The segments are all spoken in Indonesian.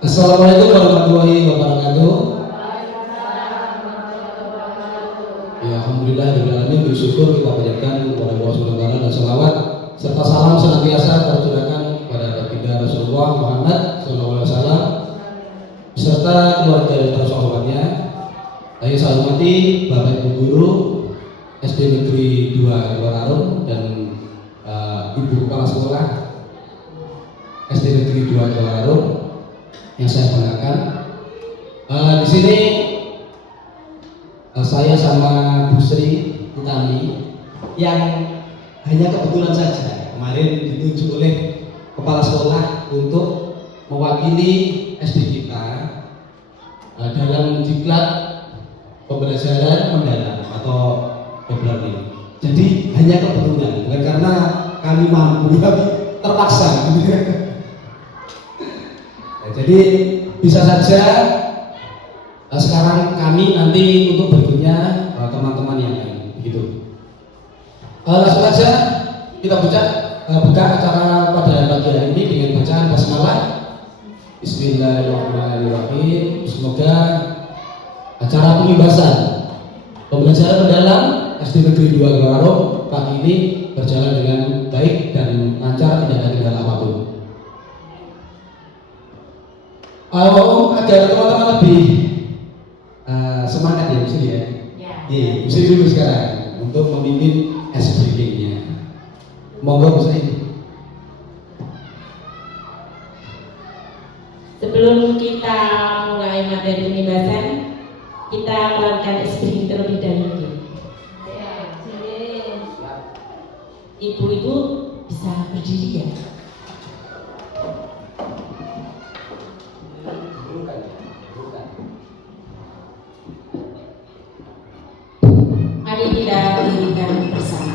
Assalamualaikum warahmatullahi wabarakatuh. Ya, alhamdulillah alamin, bersyukur kita panjatkan kepada Allah Subhanahu wa taala dan selawat serta salam senantiasa tercurahkan kepada baginda Rasulullah Muhammad sallallahu alaihi wasallam beserta keluarga dan sahabatnya. Saya hormati Bapak Ibu guru SD Negeri 2 Keluararum dan Ibu Kepala Sekolah SD Negeri 2 Keluararum yang saya banggakan. Di sini saya sama Bu Sri Utami yang hanya kebetulan saja kemarin ditunjuk oleh kepala sekolah untuk mewakili SD kita dalam diklat pembelajaran mendalam atau program ini. Jadi hanya kebetulan, bukan karena kami mampu, tapi terpaksa. Jadi bisa saja sekarang kami nanti untuk berikutnya teman-teman yang lain begitu. Langsung saja kita buka acara pada pagi hari ini dengan bacaan basmalah. Bismillahirrahmanirrahim. Semoga acara pembebasan pembelajaran mendalam SD Negeri 2 Keluararum pagi ini berjalan dengan baik dan lancar, tidak ada kendala apapun. Agar teman-teman lebih semangat ya, mesti ya. Iya, mesti dulu sekarang untuk memimpin ice breakingnya. Monggo Bu Sri. Sebelum kita mulai materi pembebasan, kita melakukan ice breaking terlebih dahulu. Ibu-ibu bisa berdiri ya. Mari kita dirikan bersama.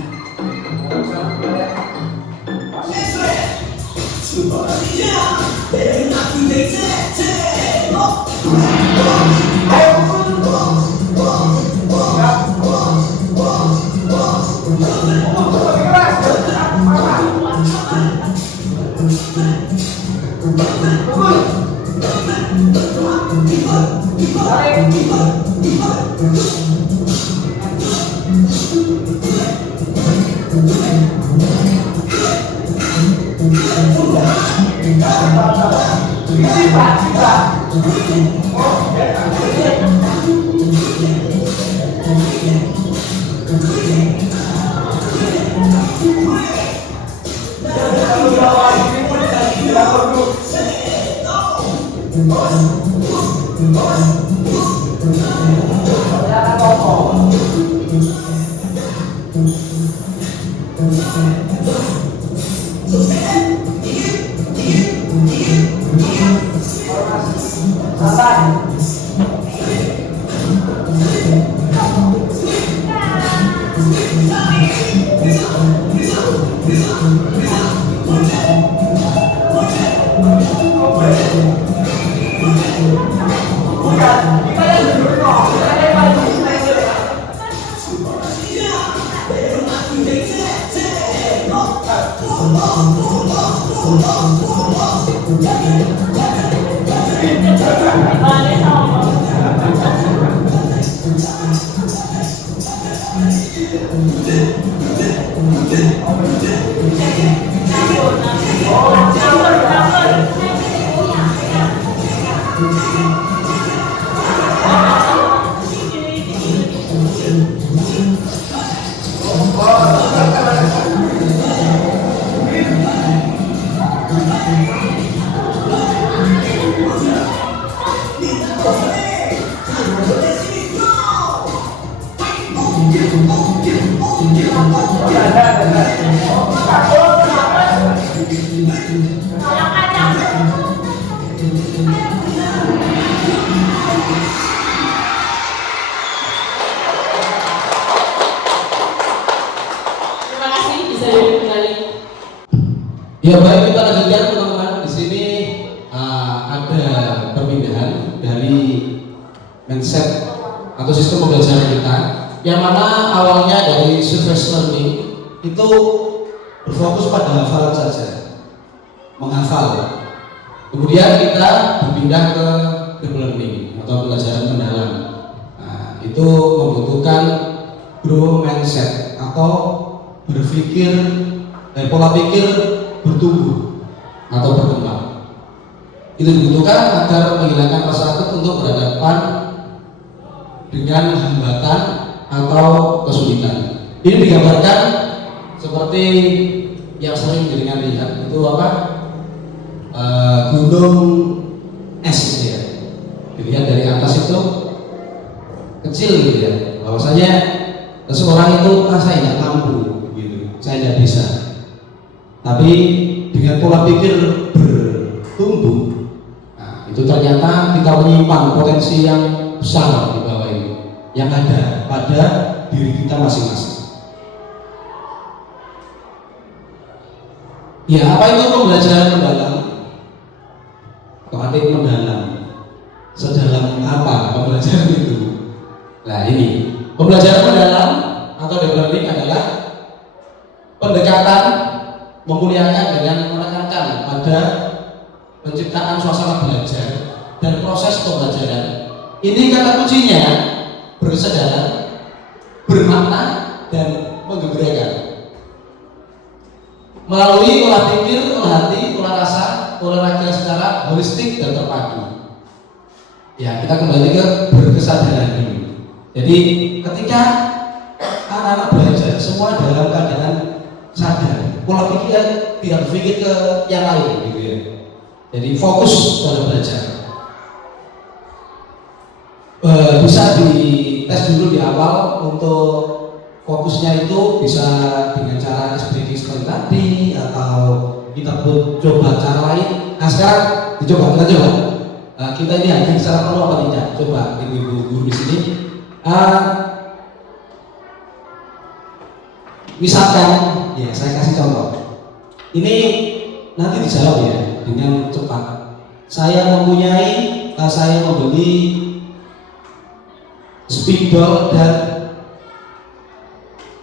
Ya baik, kita lanjutkan teman-teman. Di sini ada perpindahan dari mindset atau sistem pembelajaran kita, yang mana awalnya dari surface learning itu berfokus pada hafalan saja, menghafal. Kemudian kita berpindah ke deep learning atau pembelajaran mendalam. Nah, itu membutuhkan growth mindset atau pola pikir bertumbuh atau berkembang. Itu dibutuhkan agar menghilangkan rasa takut untuk berhadapan dengan hambatan atau kesulitan. Ini digambarkan seperti yang sering dengan lihat itu apa? Gunung es gitu ya. Dilihat dari atas itu kecil gitu ya. Bahwasanya seseorang itu saya tidak mampu gitu, saya tidak bisa. Tapi dengan pola pikir bertumbuh, nah, itu ternyata kita menyimpan potensi yang besar di bawah ini yang ada pada diri kita masing-masing. Ya, apa itu pembelajaran mendalam? Atau mendalam? Sedalam apa pembelajaran itu? Nah, ini pembelajaran mendalam atau deep learning adalah pendekatan memuliakan dengan menekankan pada penciptaan suasana belajar dan proses pembelajaran. Ini kata kuncinya berkesadaran, bermakna, dan menggembirakan. Melalui olah pikir, olah hati, olah rasa, olah raga secara holistik dan terpadu. Ya, kita kembali ke berkesadaran ini. Jadi ketika anak-anak belajar semua dalam keadaan sadar, pola pikir tidak berpikir ke yang lain, gitu ya. Jadi fokus pada belajar. Bisa dites dulu di awal untuk fokusnya itu bisa dengan cara seperti seperti tadi atau kita pun coba cara lain. Nah sekarang kita coba. Kita ini hadir secara perlu apa tidak? Coba ibu-ibu guru di sini. Misalkan, ya saya kasih contoh. Ini nanti dijawab ya dengan cepat. Saya membeli spidol dan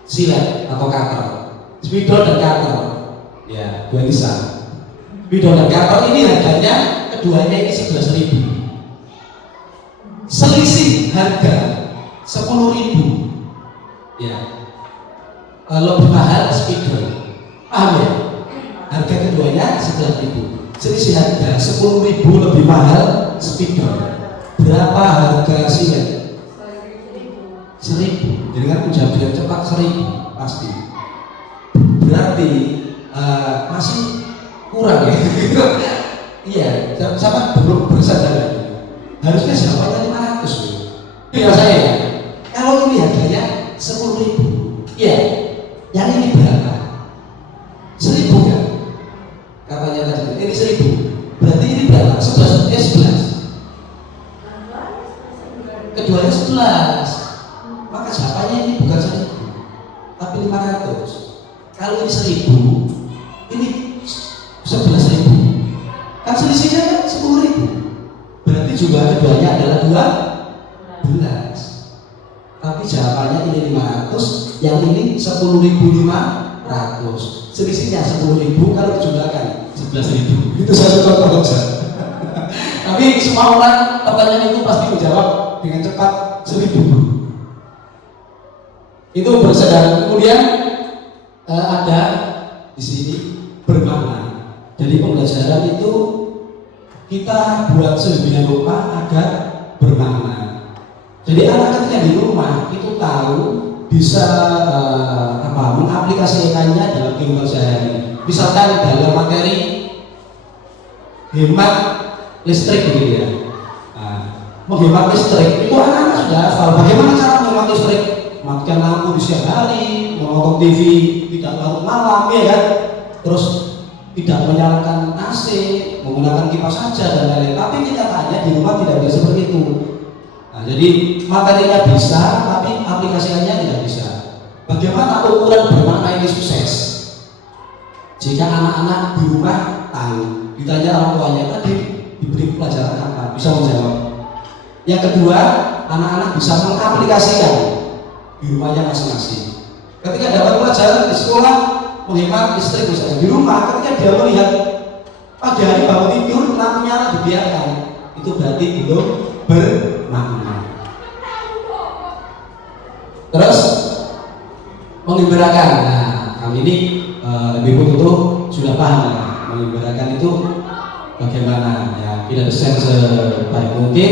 silet atau cutter. Spidol dan cutter, ya dua bisa. Spidol dan cutter ini harganya keduanya ini 11.000. Selisih harga 10.000. Ya, lebih mahal spidol. Paham ya? Harga keduanya 11.000. Selisih harga 10.000 lebih mahal spidol. Berapa harga silet? 1.000. Jadi kan menjawab dengan cepat 1.000 pasti. Berarti masih kurang ya. Iya, sama belum bersadar. Harusnya jawabannya 500. Iya saya ya. Kalau ini harganya 10.000, iya. Yang ini berapa? 1.000 kan? Katanya tadi ini 1.000. Berarti ini berapa? 11. Keduanya 11. Maka jawabannya ini bukan 1.000 tapi 500. Kalau ini 1.000, ini 11.000. Kan selisihnya kan 10.000. Berarti jumlah keduanya adalah 12. Tapi jawabannya ini 500, yang ini 10.500. Selisihnya 10.000 kalau dijumlahkan 11.000. Itu satu contoh saja. Tapi semua orang pertanyaan itu pasti menjawab dengan cepat 1.000. Itu bersadar. Kemudian ada di sini bermakna. Jadi pembelajaran itu kita buat sedemikian rupa agar bermakna. Jadi anak ketika di rumah itu tahu bisa mengaplikasikannya dalam kehidupan sehari. Misalkan dalam materi hemat listrik begitu ya. Menghemat listrik itu anak-anak sudah hafal bagaimana cara menghemat listrik. Matikan lampu di siang hari, menonton TV tidak larut malam, ya kan? Terus tidak menyalakan AC, menggunakan kipas saja dan lain-lain. Tapi kenyataannya di rumah tidak bisa seperti itu. Nah, jadi materinya bisa, tapi aplikasinya tidak bisa. Bagaimana ukuran bermakna ini sukses? Jika anak-anak di rumah tahu, ditanya orang tuanya tadi diberi pelajaran apa, bisa menjawab. Yang kedua, anak-anak bisa mengaplikasikan di rumahnya masing-masing. Ketika dapat pelajaran di sekolah menghemat listrik misalnya, di rumah ketika dia melihat Pagi hari bangun tidur lampu nyala dibiarkan, itu berarti belum bermakna. Terus mengibarakan. Nah, kami ini ibu itu sudah paham ya, mengibarakan itu bagaimana ya, kita desain sebaik mungkin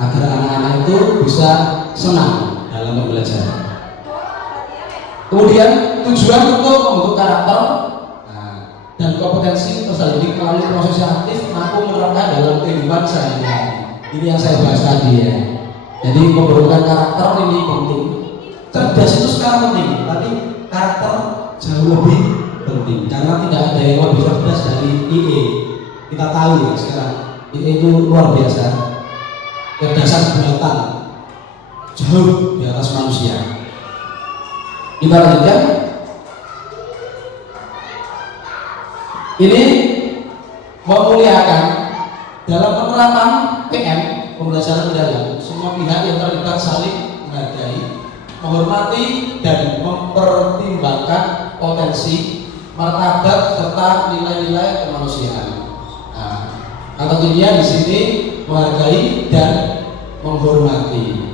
agar anak-anak itu bisa senang dalam pembelajaran. Kemudian tujuan untuk membentuk karakter dan kompetensi peserta didik melalui proses yang aktif mampu menerapkan dalam kehidupan sehari-hari. Ini yang saya bahas tadi ya. Jadi pembentukan karakter ini penting. Cerdas itu sekarang penting, tapi karakter jauh lebih penting karena tidak ada yang lebih cerdas dari IE. Kita tahu ya sekarang IE itu luar biasa, kecerdasan buatan jauh di atas manusia. Kita lanjutkan. Ini memuliakan dalam penerapan PM pembelajaran mendalam. Semua pihak yang terlibat saling menghargai, menghormati dan mempertimbangkan potensi, martabat serta nilai-nilai kemanusiaan. Nah, kata kuncinya di sini menghargai dan menghormati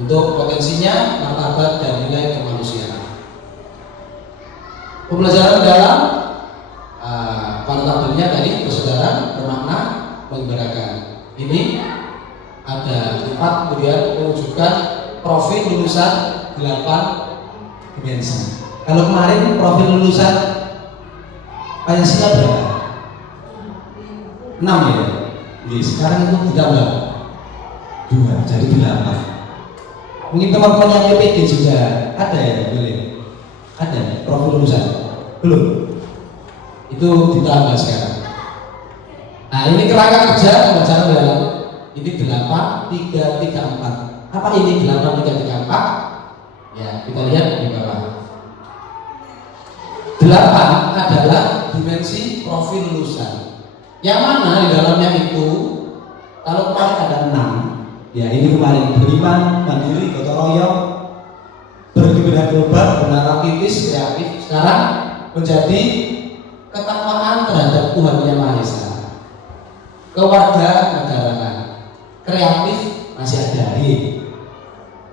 untuk potensinya, martabat dan nilai kemanusiaan. Pembelajaran mendalam pada tabelnya tadi persaudaraan, bermakna, mengibarakan. Ini ada 4, kemudian menunjukkan profil lulusan 8 dimensi. Kalau kemarin profil lulusan Pancasila berapa? 6 ya? Jadi sekarang itu ditambah 2, jadi 8. Mungkin teman-teman yang PPG juga ada ya? Boleh? Ada profil lulusan? Belum? Itu ditambah sekarang. Nah, ini kerangka kerja pembelajaran mendalam. Ini 8, 3, 3, 4. Apa ini 8, 3, 3, 4? Ya, kita lihat di bawah. 8 adalah dimensi profil lulusan. Yang mana di dalamnya itu, kalau kemarin ada 6, ya ini kemarin beriman, mandiri, gotong royong, berkebinekaan global, bernarasitis, kreatif. Sekarang menjadi ketakwaan terhadap Tuhan Yang Maha Esa, kewarganegaraan, kreatif masih ada,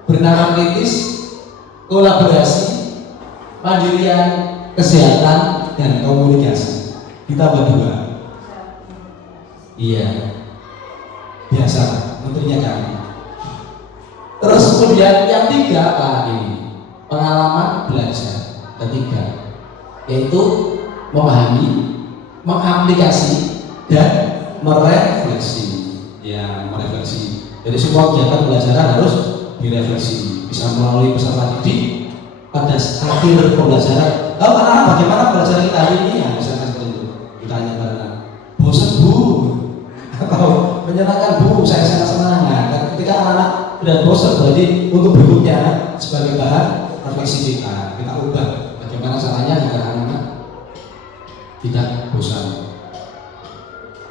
bernarasitis, kolaborasi, mandirian, kesehatan dan komunikasi. Ditambah 2. Iya, biasa menterinya kami. Terus kemudian yang 3 apa ini? Pengalaman belajar. Ketiga, yaitu memahami, mengaplikasi dan merefleksi. Ya, merefleksi. Jadi semua kegiatan pembelajaran harus direfleksi. Bisa melalui peserta didik pada akhir pembelajaran. Tahu anak-anak bagaimana pembelajaran kita hari ini? Ya, misalkan seperti itu. Ditanya pada anak, bosan bu? Atau menyenangkan bu? Saya sangat senang. Nah, ketika anak-anak sudah bosan, berarti untuk berikutnya sebagai bahan refleksi kita ubah bagaimana caranya agar anak-anak tidak bosan.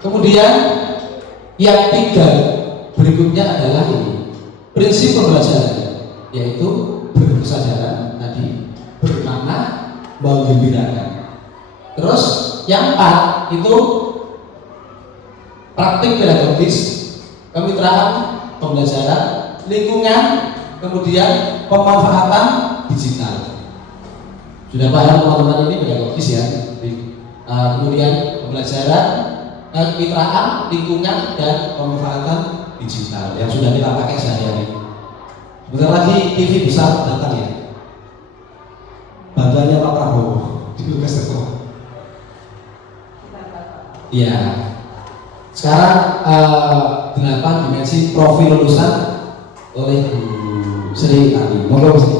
Kemudian yang 3 berikutnya adalah ini prinsip pembelajaran, yaitu berkesadaran tadi, bermakna, menggembirakan. Terus yang 4 itu praktik pedagogis, kemitraan pembelajaran, lingkungan, kemudian pemanfaatan digital. Sudah paham teman-teman ini pedagogis ya? Kemudian pembelajaran, kemitraan, lingkungan, dan pemanfaatan digital yang sudah kita pakai sehari-hari. Bentar lagi TV besar datang ya, bantuannya Pak Prabowo di Lukas Teko. Iya. Sekarang 8 dimensi profil lulusan oleh Bu Sri tadi. Monggo Bu Sri.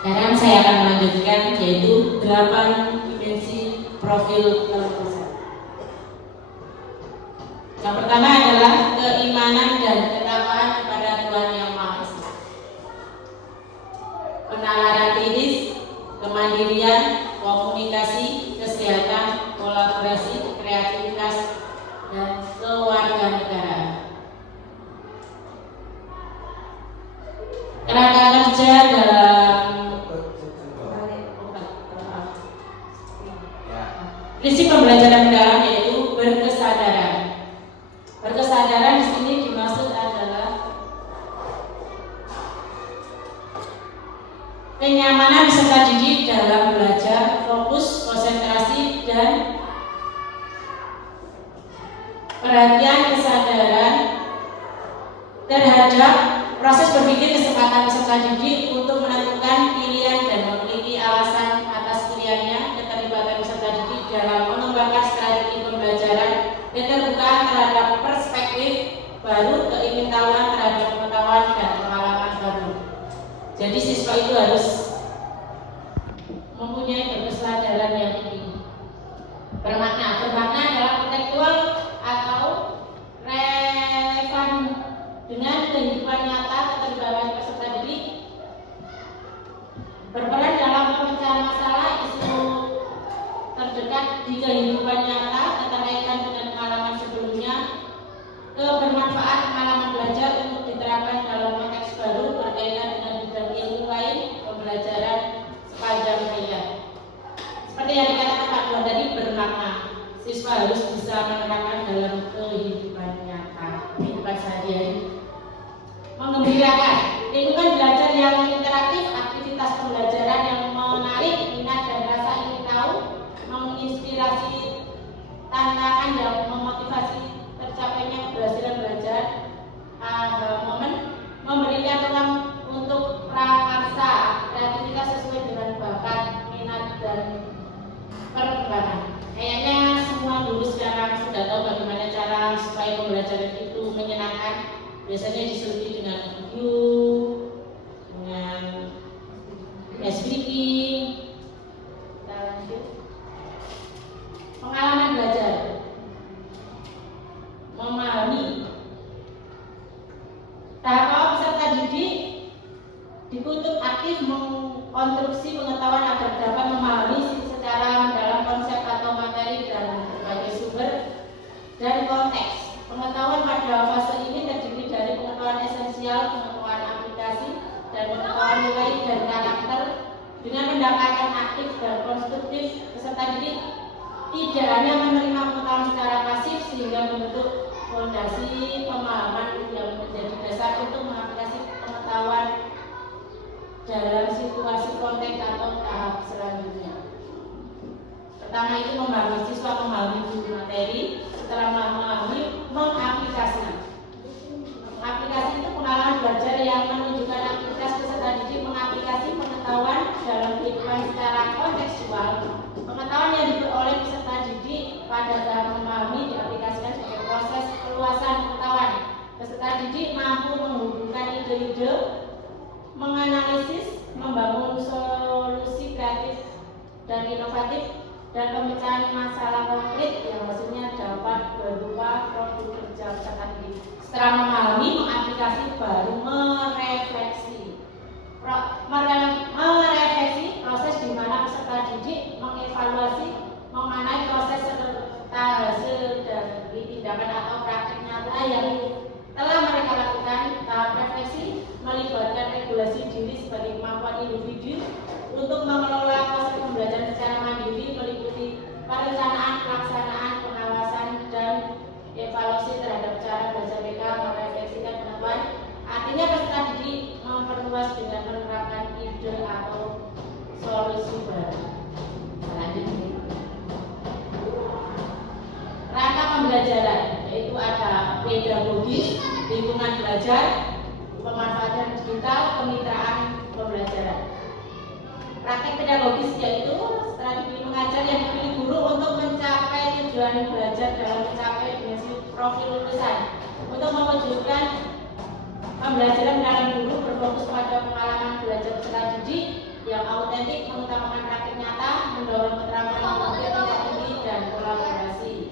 Sekarang saya akan melanjutkan, yaitu 8 dimensi profil lulusan. Yang pertama adalah keimanan dan ketakwaan kepada Tuhan Yang Maha Esa, penalaran kritis, kemandirian, komunikasi, kesehatan Prinsip pembelajaran mendalam yaitu berkesadaran. Berkesadaran di sini dimaksud adalah kenyamanan peserta didik dalam belajar, fokus, konsentrasi, dan perhatian kesadaran terhadap proses berpikir kesempatan peserta didik untuk menentukan pilihan dan memiliki alasan atas pilihannya, keterlibatan peserta didik dalam mengembangkan strategi pembelajaran, keterbukaan terhadap perspektif baru, keingintahuan terhadap pengetahuan dan pengalaman baru. Jadi siswa itu harus mempunyai berkesadaran yang tinggi. Bermakna adalah kontekstual atau relevan dengan kehidupan nyata keterlibatan peserta didik, berperan dalam pemecahan masalah isu terdekat di kehidupan nyata, keterkaitan dengan pengalaman sebelumnya, kebermanfaat pengalaman belajar untuk diterapkan dalam konteks baru, berkaitan dengan bidang ilmu lain, pembelajaran sepanjang hayat. Seperti yang dikatakan Pak Tuan tadi, bermakna siswa harus bisa menerapkan dalam kehidupan nyata, kehidupan sehari-hari. Menggembirakan, lingkungan belajar yang interaktif, aktivitas pembelajaran yang menarik minat dan rasa ingin tahu, menginspirasi, tantangan yang memotivasi tercapainya keberhasilan belajar, momen, memberikan ruang untuk prakarsa, kreativitas sesuai dengan bakat, minat, dan perkembangan. Kayaknya semua guru sekarang sudah tahu bagaimana cara supaya pembelajaran itu menyenangkan. Biasanya diseluruhi dengan video, dengan speaking. Kita lanjut. Pengalaman belajar, memahami. Tahap awal peserta didik dituntut aktif mengkonstruksi pengetahuan agar dapat memahami secara mendalam konsep atau materi dan berbagai sumber dan konteks. Pengetahuan pada fase ini terdiri dari pengetahuan esensial, pengetahuan aplikasi, dan pengetahuan nilai dan karakter. Dengan pendekatan aktif dan konstruktif, peserta didik tidak hanya menerima pengetahuan secara pasif sehingga membentuk fondasi pemahaman yang menjadi dasar untuk mengaplikasi pengetahuan dalam situasi konteks atau tahap selanjutnya. Pertama itu memahami, siswa memahami materi, setelah memahami, mengaplikasi. Aplikasi itu pengalaman belajar yang menunjukkan aktivitas peserta didik mengaplikasi pengetahuan dalam kehidupan secara kontekstual. Pengetahuan yang diperoleh peserta didik pada tahap memahami diaplikasikan sebagai proses peluasan pengetahuan. Peserta didik mampu menghubungkan ide-ide, menganalisis, membangun solusi kreatif dan inovatif, dan pemecahan masalah konkret yang hasilnya dapat berupa produk kerja peserta didik. Setelah memahami, mengaplikasi, baru merefleksi. Merefleksi proses di mana peserta didik mengevaluasi, memanai proses serta hasil dari tindakan atau praktik nyata yang telah mereka lakukan. Tahap refleksi melibatkan regulasi diri sebagai kemampuan individu untuk mengelola proses pembelajaran secara mandiri, meliputi perencanaan, pelaksanaan, pengawasan, dan evaluasi terhadap cara belajar mereka, merefleksikan pengetahuan. Artinya peserta didik memperluas dengan menerapkan ide atau solusi baru. Lanjut. Rangka pembelajaran yaitu ada pedagogis, lingkungan belajar, pemanfaatan digital, kemitraan pembelajaran. Praktek pedagogis yaitu strategi mengajar yang dipilih guru untuk mencapai tujuan belajar dalam mencapai dimensi profil lulusan. Untuk mewujudkan pembelajaran dalam guru berfokus pada pengalaman belajar peserta didik yang autentik, mengutamakan praktik nyata, mendorong keterampilan memiliki tingkat tinggi dan kolaborasi.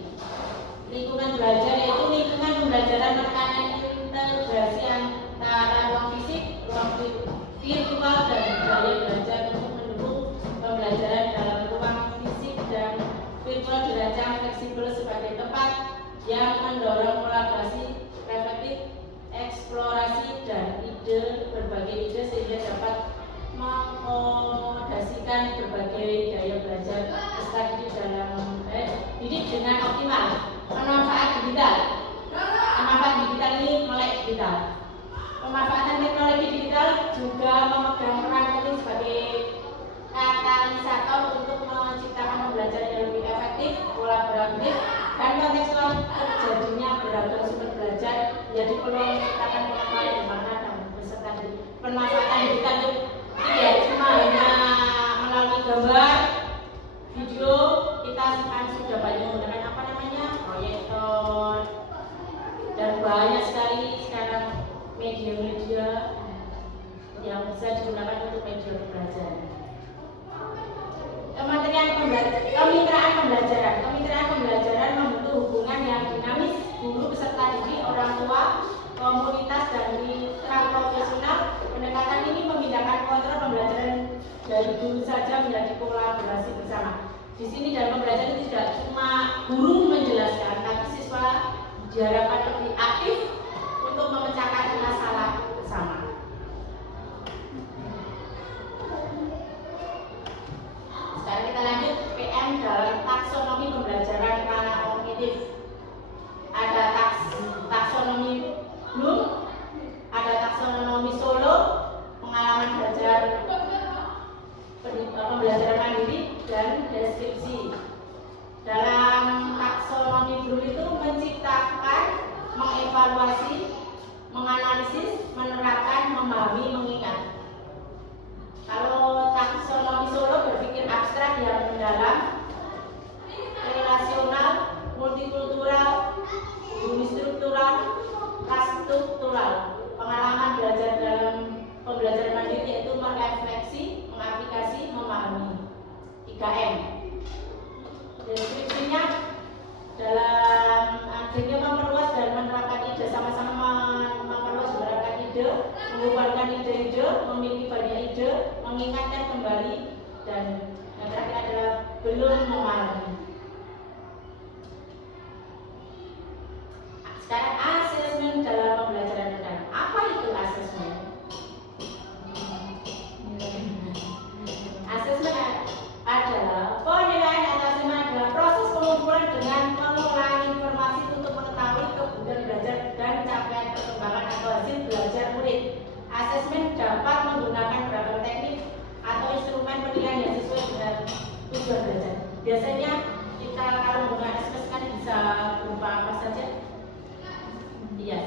Lingkungan belajar yaitu lingkungan pembelajaran menekankan integrasi antara ruang fisik, ruang virtual, dan budaya belajar untuk mendukung pembelajaran dalam ruang fisik dan virtual dirancang fleksibel sebagai tempat yang mendorong kolaborasi, reflektif, eksplorasi, dan berbagai ide sehingga dapat mengakomodasikan berbagai gaya belajar peserta didik dalam kita kan sudah banyak menggunakan apa namanya proyektor dan banyak sekali sekarang media-media yang bisa digunakan untuk media belajar. Kemitraan pembelajaran membentuk hubungan yang dinamis guru peserta didik, orang tua, komunitas dan mitra profesional. Pendekatan ini memindahkan kontrol pembelajaran dari guru saja menjadi kolaborasi bersama. Di sini dalam pembelajaran itu tidak cuma guru menjelaskan, tapi siswa diharapkan lebih aktif untuk memecahkan masalah bersama. Sekarang kita lanjut PM dalam taksonomi pembelajaran ranah kognitif. Ada taksonomi Bloom, ada taksonomi Solo, pengalaman belajar pembelajaran mandiri dan deskripsi. Dalam taksonomi Bloom itu menciptakan, mengevaluasi, menganalisis, menerapkan, memahami, mengingat. Kalau taksonomi Solo berpikir abstrak yang mendalam, relasional, multikultural, unistruktural, struktural. Pengalaman belajar dalam pembelajaran mandiri yaitu merefleksi, mengaplikasi, memahami. 3M. Deskripsinya dalam akhirnya memperluas dan menerapkan ide, sama-sama memperluas menerapkan ide, mengumpulkan ide-ide, memiliki banyak ide, mengingatkan kembali, dan yang terakhir adalah belum memahami. Sekarang asesmen dalam pembelajaran rendah. Apa itu asesmen? Asesmen adalah penilaian asesmen adalah proses pengumpulan dengan pengolahan informasi untuk mengetahui kebutuhan belajar dan capaian perkembangan atau hasil belajar murid. Asesmen dapat menggunakan beragam teknik atau instrumen penilaian yang sesuai dengan tujuan belajar. Biasanya kita kalau menggunakan asesmen kan bisa berupa apa saja? Iya.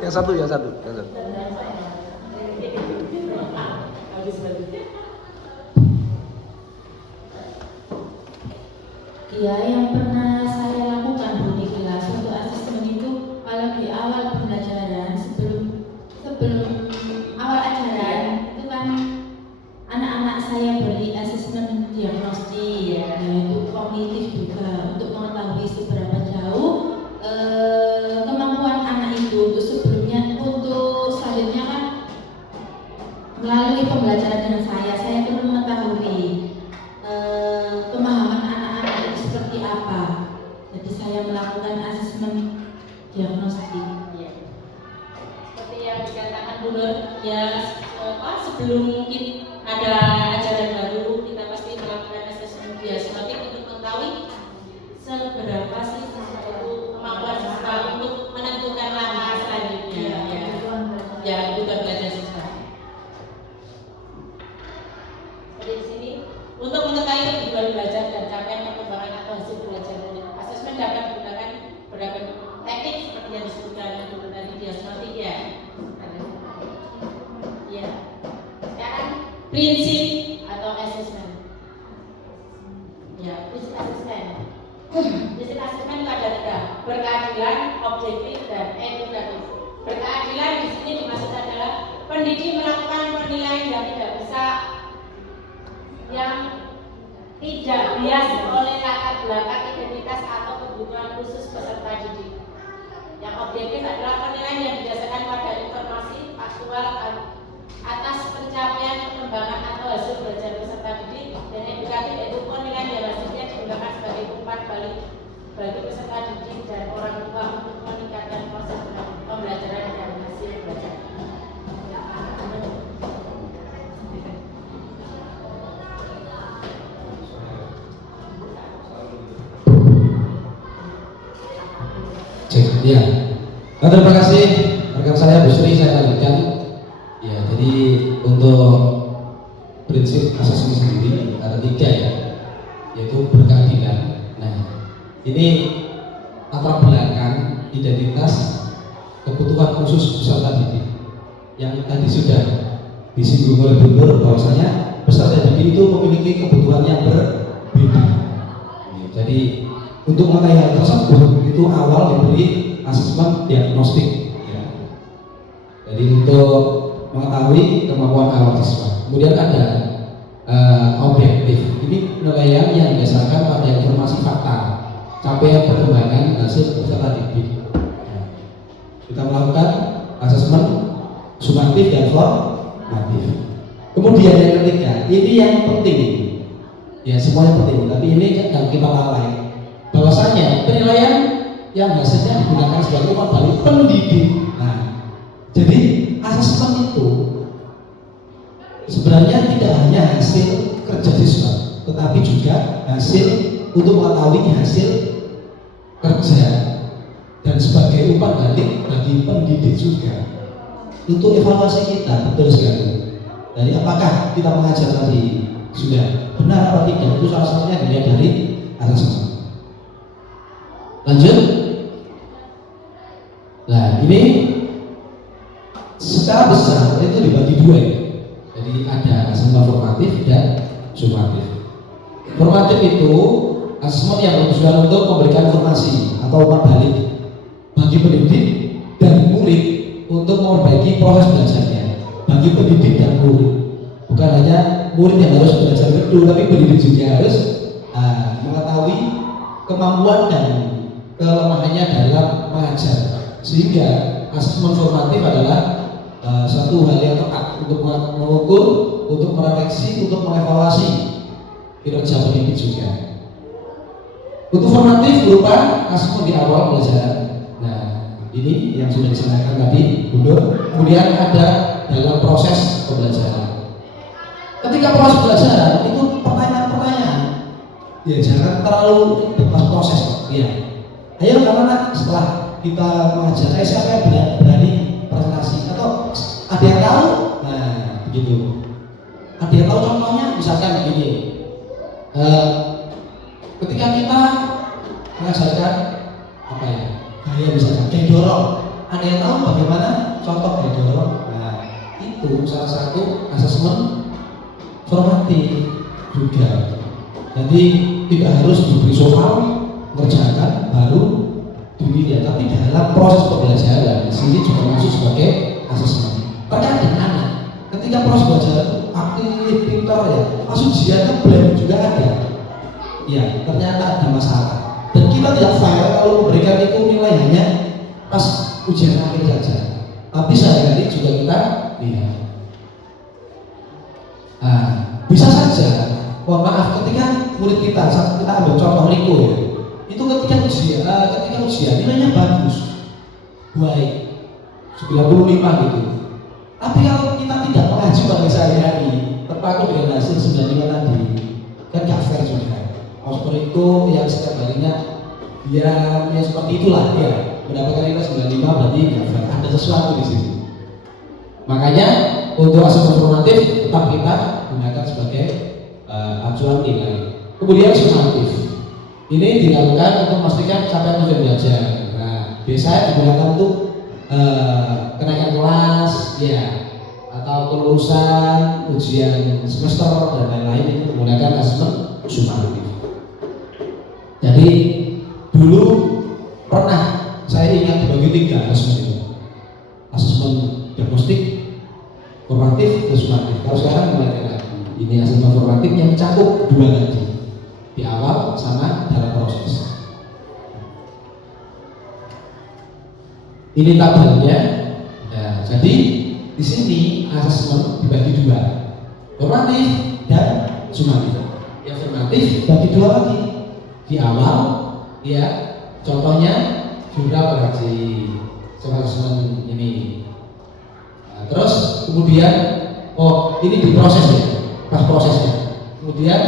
Yang satu. Ya, yang pernah saya lakukan Bu di kelas untuk asesmen itu, kalau di awal pembelajaran sebelum awal ajaran itu kan anak-anak saya beri asesmen diagnostik, yaitu kognitif juga untuk mengetahui seberapa jauh kemampuan anak itu untuk selanjutnya kan melalui pembelajaran dengan saya perlu mengetahui pemahaman anak-anak itu seperti apa. Jadi saya melakukan asesmen diagnostik. Ya. Seperti yang dikatakan Bu Nur, ya sebelum mungkin ada ajaran baru kita pasti melakukan asesmen diagnostik untuk mengetahui seberapa sih siswa itu kemampuan siswa untuk menentukan langkah selanjutnya. Ya, kebutuhan belajar siswa. Seperti di sini, untuk mengetahui kebutuhan belajar dan capaian perkembangan atau hasil belajar, asesmen dapat menggunakan beragam teknik seperti yang disebutkan dulu tadi diagnostik ya. Ya. Sekarang prinsip atau asesmen. Ya, prinsip asesmen. Prinsip asesmen itu ada 3: berkeadilan, objektif, dan edukatif. Berkeadilan di sini dimaksud adalah pendidik melakukan penilaian yang tidak bias oleh latar belakang, identitas atau kebutuhan khusus peserta didik. Yang objektif adalah penilaian yang didasarkan pada informasi faktual atas pencapaian perkembangan atau hasil belajar peserta didik. Dan edukatif yaitu penilaian yang hasilnya digunakan sebagai umpan balik bagi peserta didik dan orang tua untuk meningkatkan proses pembelajaran dan hasil belajar. Ya, nah, terima kasih rekan saya Bu Sri, saya lanjutkan. Ya, jadi untuk prinsip asesmen sendiri ada 3 ya, yaitu berkeadilan. Nah, ini latar belakang, identitas, kebutuhan khusus peserta didik yang tadi sudah disinggung oleh Bu Nur bahwasanya peserta didik itu memiliki kebutuhan yang berbeda. Jadi untuk mengetahui hal tersebut itu awal diberi asesmen diagnostik. Ya. Jadi untuk mengetahui kemampuan awal siswa. Kemudian ada objektif. Ini penilaian yang berdasarkan pada informasi fakta, capaian perkembangan hasil peserta didik. Kita melakukan asesmen sumatif dan formatif. Kemudian yang ketiga, ini yang penting. Ya semuanya penting, tapi ini yang kita lalai. Bahwasanya penilaian yang hasilnya digunakan sebagai umpan balik pendidik. Nah, jadi asesmen itu sebenarnya tidak hanya hasil kerja siswa, tetapi juga hasil untuk mengetahui hasil kerja dan sebagai umpan balik bagi pendidik juga untuk evaluasi kita. Betul sekali. Jadi apakah kita mengajar tadi sudah benar atau tidak, itu salah satunya dilihat dari asesmen. Lanjut. Nah ini secara besar itu dibagi dua ya. Jadi ada asesmen formatif dan sumatif. Formatif itu asesmen yang bertujuan untuk memberikan informasi atau umpan balik bagi pendidik dan murid untuk memperbaiki proses belajarnya. Bagi pendidik dan murid, bukan hanya murid yang harus belajar betul, tapi pendidik juga harus mengetahui kemampuan dan kelemahannya dalam mengajar. Sehingga asesmen formatif adalah satu hal yang tepat untuk mengukur, untuk meredaksi, untuk mengevaluasi kinerja pendidik juga. Untuk formatif berupa asesmen di awal pelajaran. Nah, ini yang sudah disampaikan tadi, Bu Nur. Kemudian ada dalam proses pembelajaran. Ketika proses pembelajaran itu pertanyaan-pertanyaan, ya jangan terlalu pas proses, ya. Ayo karena setelah kita mengajar, siapa yang berani presentasi atau ada yang tahu? Nah, begitu. Ada yang tahu contohnya, misalkan begini. Ketika kita mengajarkan apa ya? Gaya misalkan gaya dorong. Ada yang tahu bagaimana contoh gaya dorong? Nah, itu salah satu asesmen formatif juga. Jadi tidak harus diberi soal mengerjakan baru dilihat, tapi dalam proses pembelajaran di sini juga masuk sebagai asesmen. Terkadang anak ketika proses belajar aktif, pintar ya, pas ujiannya blank juga ada. Ya, ternyata ada masalah. Dan kita tidak fair kalau memberikan itu nilai hanya pas ujian akhir saja. Tapi sehari-hari juga kita lihat. Nah, bisa saja, mohon maaf, ketika murid kita ambil contoh Riko ya, itu ketika ujian nilainya bagus, baik 95 gitu. Tapi kalau kita tidak mengaji pada sehari-hari, terpaku dengan hasil 95 tadi, kan gak fair juga. Seperti itu yang setiap harinya ya seperti itulah ya, mendapatkan nilai 95 berarti gak fair, ada sesuatu di situ. Makanya untuk asesmen formatif tetap kita gunakan sebagai acuan nilai. Kemudian sumatif. Ini dilakukan untuk memastikan capaian tujuan belajar. Nah, biasanya digunakan untuk kenaikan kelas, ya, atau kelulusan, ujian semester dan lain-lain. Itu menggunakan asesmen sumatif. Jadi dulu pernah saya ingat dibagi 3 asesmen itu. Asesmen diagnostik, formatif, dan sumatif. Kalau sekarang kembali lagi, ini asesmen formatif yang mencakup 2 tadi, di awal sama dalam proses. Ini tabelnya. Nah, jadi di sini asesmen dibagi 2, formatif dan sumatif. Yang formatif bagi 2 lagi, di awal, ya, contohnya jurnal pengaji, asesmen ini. Nah, terus kemudian, ini di proses ya, pas prosesnya. Kemudian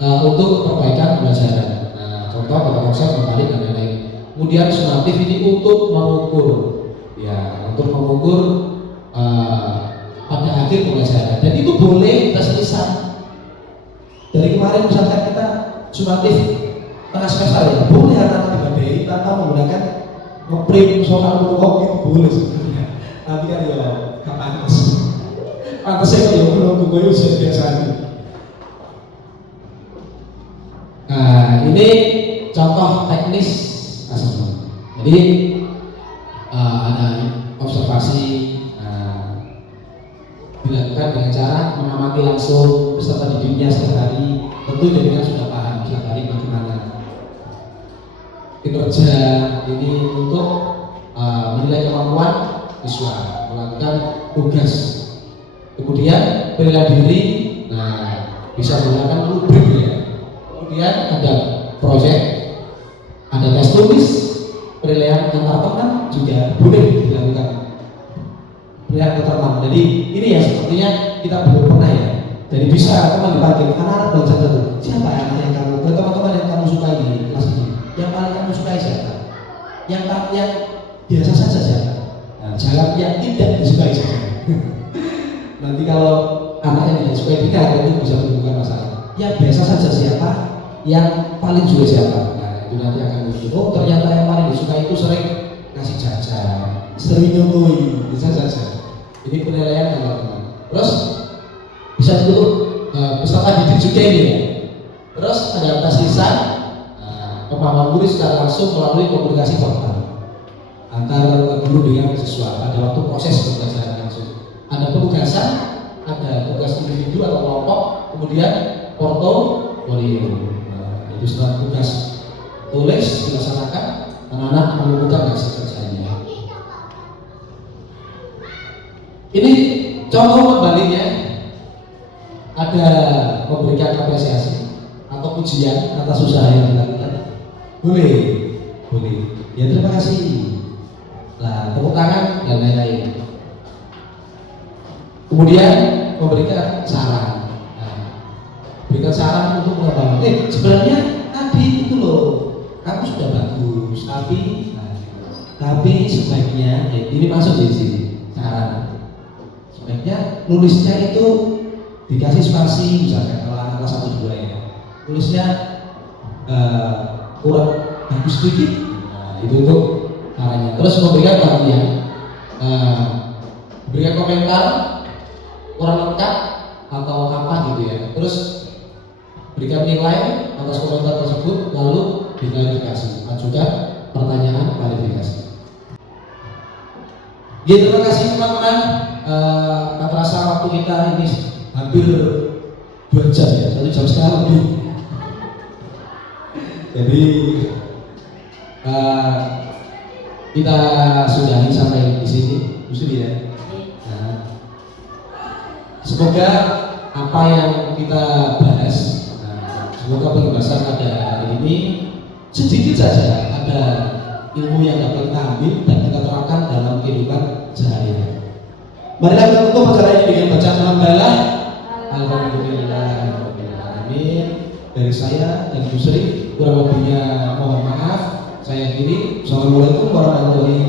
untuk perbaikan pembelajaran. Nah, contoh pada konsep kembali dan lain-lain. Kemudian sumatif ini untuk mengukur, ya, untuk mengukur pada akhir pembelajaran. Dan itu boleh kita selesai. Dari kemarin misalkan kita sumatif tengah semester ya, boleh anak BDI tanpa menggunakan ngeprint soal pokok itu boleh sebenarnya. Tapi kan ya gak pantas. Pantasnya kalau ya belum buku itu biasa. Nah, ini contoh teknis asesmen. Jadi ada observasi dilakukan dengan cara mengamati langsung peserta didiknya sehari. Tentu jadinya sudah paham sehari bagaimana kinerja ini untuk menilai kemampuan siswa, melakukan tugas. Kemudian penilaian diri, bisa menggunakan rubrik ya. Kemudian ada proyek, ada tes tulis, penilaian antar teman juga boleh dilakukan. Penilaian antar teman. Jadi ini ya sepertinya kita belum pernah ya. Jadi bisa teman dipanggil anak-anak belajar satu. Siapa anak yang kamu, teman-teman yang kamu sukai di kelas ini? Yang paling kamu sukai siapa? Yang biasa saja siapa? Nah, jangan yang tidak disukai saja. Nanti kalau anak yang tidak disukai tidak itu bisa menimbulkan masalah. Yang biasa saja siapa? Yang paling juga siapa? Nah, itu nanti akan muncul. Oh, ternyata yang paling disukai itu sering ngasih jajan, sering nyontohi, bisa saja. Ini penilaian teman-teman. Terus bisa dulu peserta didik juga ini ya. Terus ada tes lisan, pemahaman guru secara langsung melalui komunikasi verbal antar guru dengan siswa pada waktu proses pembelajaran langsung. Ada penugasan, ada tugas individu atau kelompok, kemudian portofolio. Itu setelah tugas tulis dilaksanakan, anak-anak mengumpulkan hasil kerjanya. Ini contoh pembaliknya, ada memberikan apresiasi atau pujian atas usaha yang dilakukan. Boleh. Ya terima kasih. Nah, tepuk tangan dan lain-lain. Kemudian memberikan saran. Berikan saran untuk mengembangkan. Sebenarnya tadi itu loh, kamu sudah bagus, tapi sebaiknya, ini masuk di sini saran. Sebaiknya nulisnya itu dikasih spasi, misalkan kalau anak kelas 1 2 ya, nulisnya kurang bagus sedikit. Itu untuk caranya. Terus memberikan perhatian, berikan komentar kurang lengkap atau apa gitu ya. Terus berikan nilai atas komentar tersebut, lalu diklarifikasi, ajukan pertanyaan klarifikasi. Ya, terima kasih teman-teman. Tak terasa waktu kita ini hampir 2 jam ya, 1 jam setengah lebih. Jadi kita sudahi sampai di sini, ya. Semoga apa yang kita bahas, semoga pembahasan pada hari ini sedikit saja ada ilmu yang dapat kita ambil dan kita terapkan dalam kehidupan sehari-hari. Marilah kita tutup acara ini dengan bacaan alhamdulillah. Alhamdulillahirobbilalamin. Dari saya dan Bu Sri, kurang lebihnya mohon maaf. Saya akhiri. Assalamualaikum warahmatullahi